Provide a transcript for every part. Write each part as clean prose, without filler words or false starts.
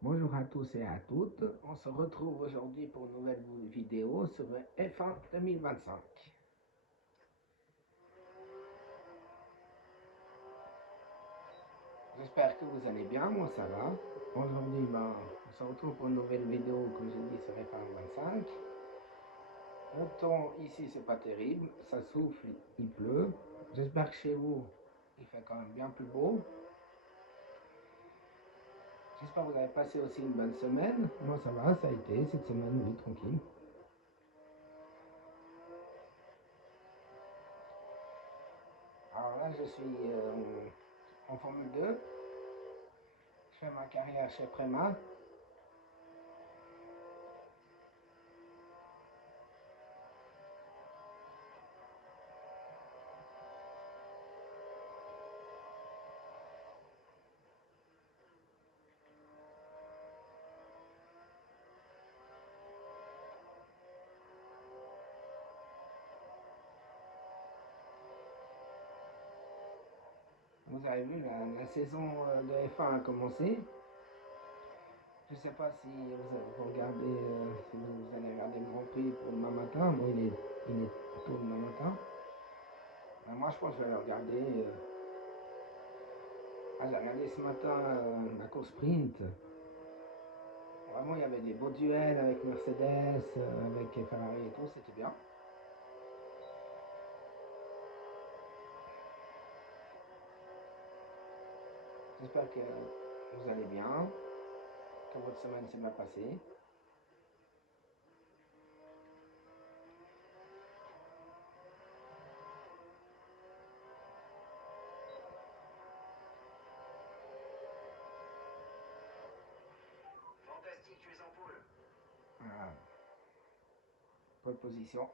Bonjour à tous et à toutes, on se retrouve aujourd'hui pour une nouvelle vidéo sur le F1 2025. J'espère que vous allez bien, moi ça va. Aujourd'hui, on se retrouve pour une nouvelle vidéo, comme j'ai dit, sur F1 25. Le temps ici, c'est pas terrible, ça souffle, il pleut. J'espère que chez vous, il fait quand même bien plus beau. J'espère que vous avez passé aussi une bonne semaine. Moi ça va, ça a été cette semaine, oui, tranquille. Alors là, je suis en Formule 2. Je fais ma carrière chez Prema. Vous avez vu, la saison de F1 a commencé. Je ne sais pas si vous regardez, si vous allez regarder le Grand Prix pour demain matin. Bon, il est tôt demain matin. Ben, moi, je pense que je vais le regarder. J'ai regardé ce matin la course sprint. Vraiment, il y avait des beaux duels avec Mercedes, avec Ferrari et tout. C'était bien. J'espère que vous allez bien, que votre semaine s'est bien passée. Fantastique, tu es en pôle. Voilà, pole position.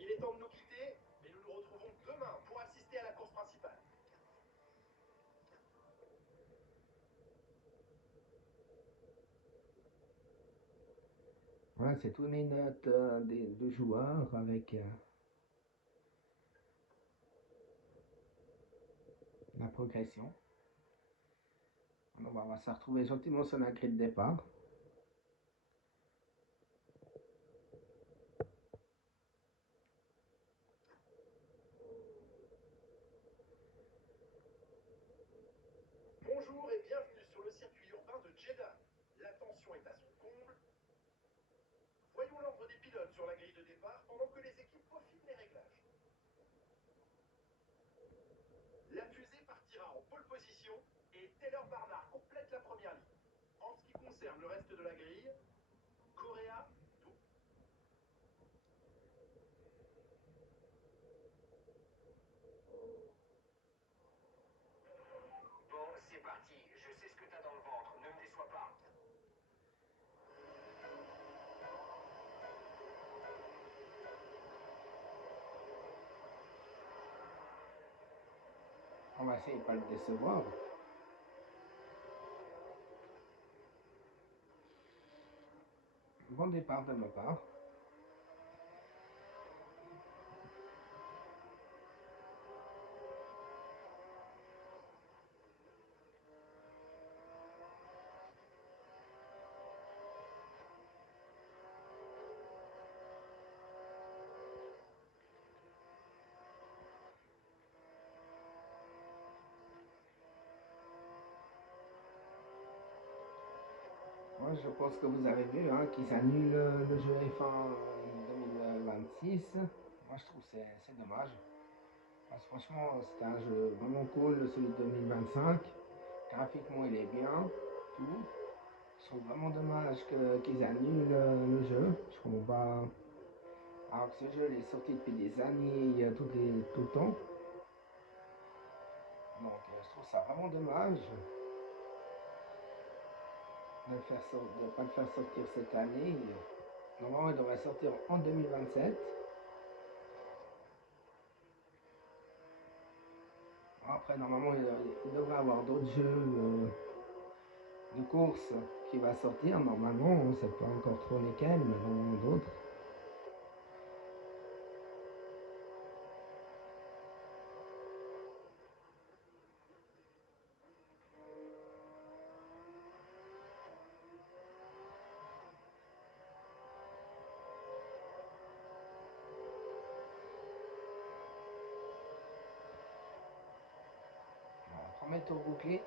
Il est temps de nous quitter, mais nous nous retrouvons demain pour assister à la course principale. Voilà, c'est toutes les notes des joueurs avec la progression. On va se retrouver gentiment sur la grille de départ. Bonjour et bienvenue sur le circuit urbain de Jeddah. La tension est à son comble. Voyons l'ordre des pilotes sur la grille de départ pendant que les équipes peaufinent les réglages. La fusée partira en pole position et Taylor Barnard complète la première ligne. En ce qui concerne le reste de la grille, Correa, tout. Bon, c'est parti. Je sais ce que t'as dans le ventre. Ne me déçois pas. On va essayer de ne pas le décevoir. Bon départ de ma part. Moi, je pense que vous avez vu qu'ils annulent le jeu F1 2026. Moi, je trouve que c'est dommage. Parce que franchement, c'était un jeu vraiment cool, celui de 2025. Graphiquement, il est bien, tout. Je trouve vraiment dommage qu'ils annulent le jeu. Je comprends pas. Alors que ce jeu il est sorti depuis des années, tout le temps. Donc, je trouve ça vraiment dommage de ne pas le faire sortir cette année. Normalement, il devrait sortir en 2027. Après, normalement, il devrait y avoir d'autres jeux de course qui va sortir. Normalement, on ne sait pas encore trop lesquels, mais normalement d'autres. Premier tour bouclé.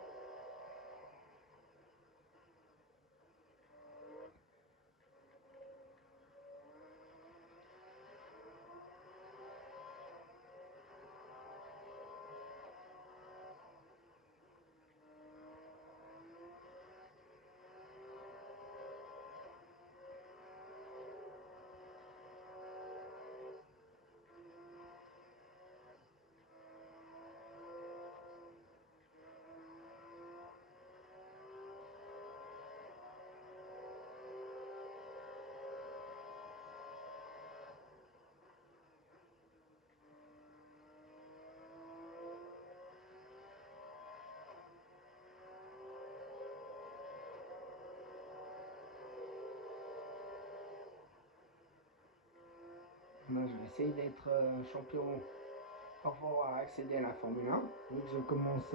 Moi, je vais essayer d'être champion pour pouvoir accéder à la Formule 1. Vu que je commence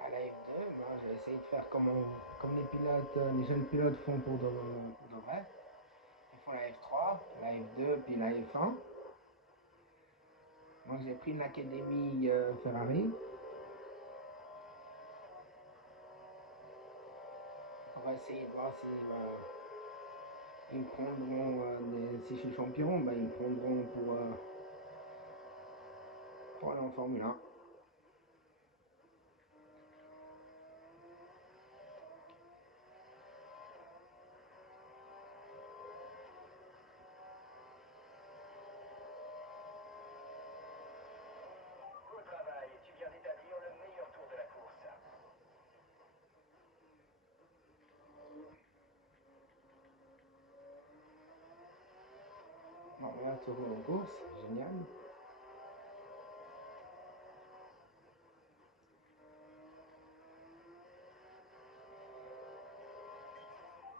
à la F2, ben, je vais essayer de faire comme les pilotes, les jeunes pilotes font pour de vrai. Ils font la F3, la F2, puis la F1. Moi, j'ai pris une académie Ferrari. On va essayer de voir si ils me prendront, si je suis champion, ben, ils me prendront pour aller en Formule 1. Beau travail, tu viens d'établir le meilleur tour de la course. Bon, là, tour en course, génial.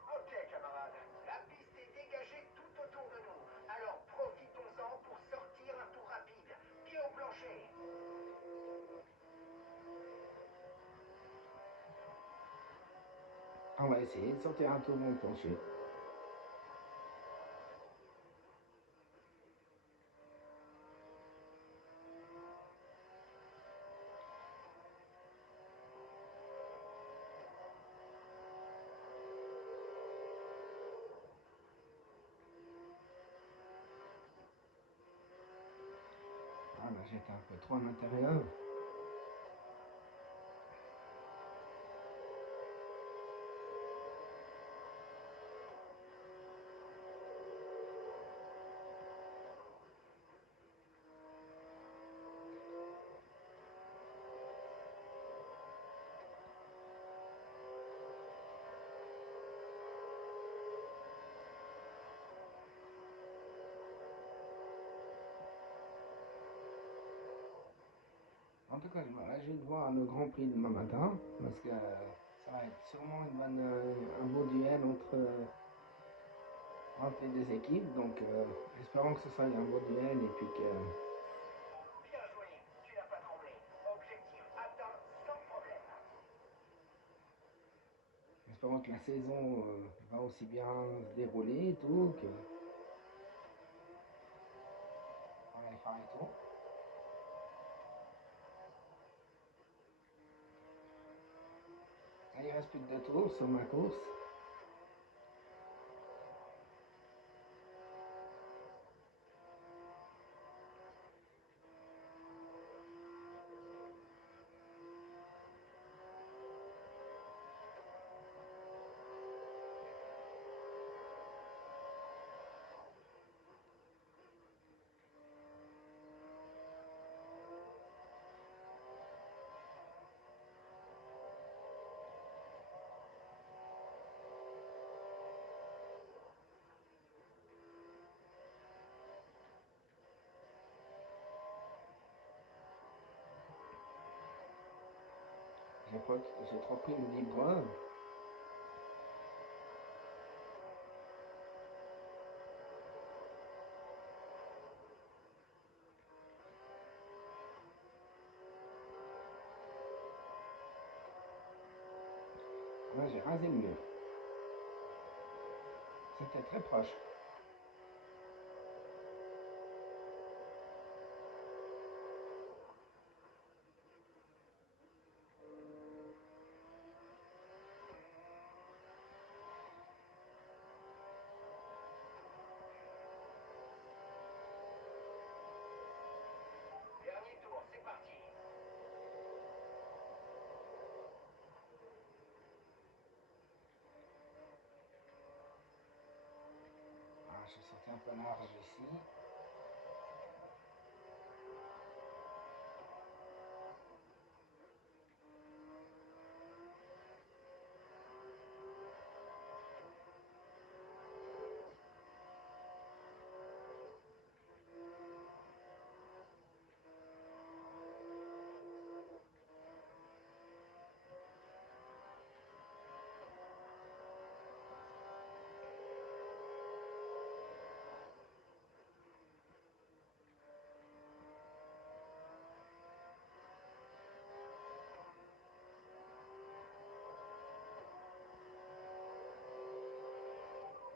Ok, camarades, la piste est dégagée tout autour de nous. Alors profitons-en pour sortir un tour rapide. Pied au plancher. On va essayer de sortir un tour en plancher. Ah, là, j'étais un peu trop à l'intérieur. En tout cas, je me réjouis de voir le Grand Prix demain matin, parce que ça va être sûrement un beau duel entre les deux équipes. Donc, espérons que ce soit un beau duel et puis que, Bien joué, tu n'as pas tremblé. Objectif atteint sans problème. espérons que la saison va aussi bien se dérouler et tout, que on va y faire et tout. Là, il reste plus que 2 tours sur ma course. J'ai trop pris une libre. Là, j'ai rasé le mur. C'était très proche. un peu large ici.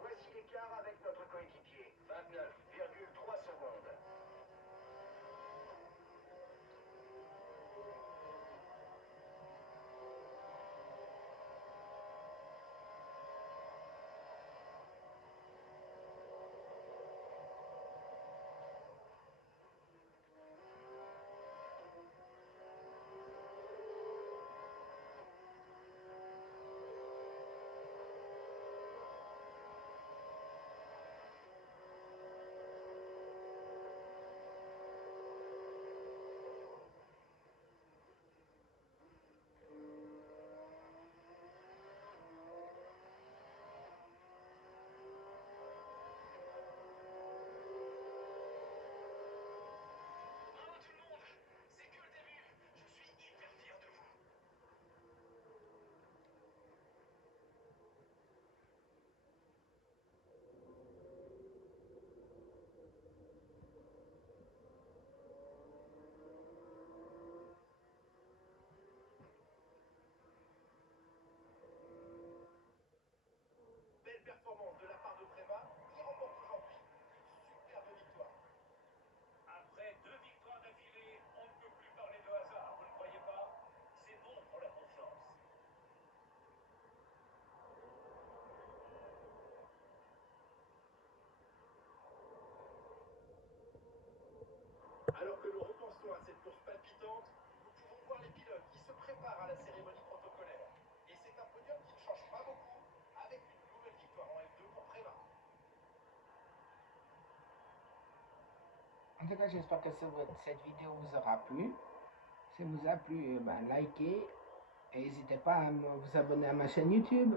Voici l'écart avec notre coéquipier, 29,3 secondes. Belle performance de la part de Préma, qui remporte aujourd'hui une superbe victoire. Après 2 victoires d'affilée, on ne peut plus parler de hasard, vous ne croyez pas? C'est bon pour la confiance. Alors que nous repensons à cette course palpitante, nous pouvons voir les pilotes qui se préparent à la cérémonie protocolaire. Et c'est un podium qui ne change pas beaucoup, avec une nouvelle victoire en F2 pour Préma. En tout cas, j'espère que cette vidéo vous aura plu. Si elle vous a plu, likez et n'hésitez pas à vous abonner à ma chaîne YouTube.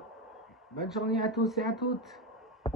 Bonne journée à tous et à toutes.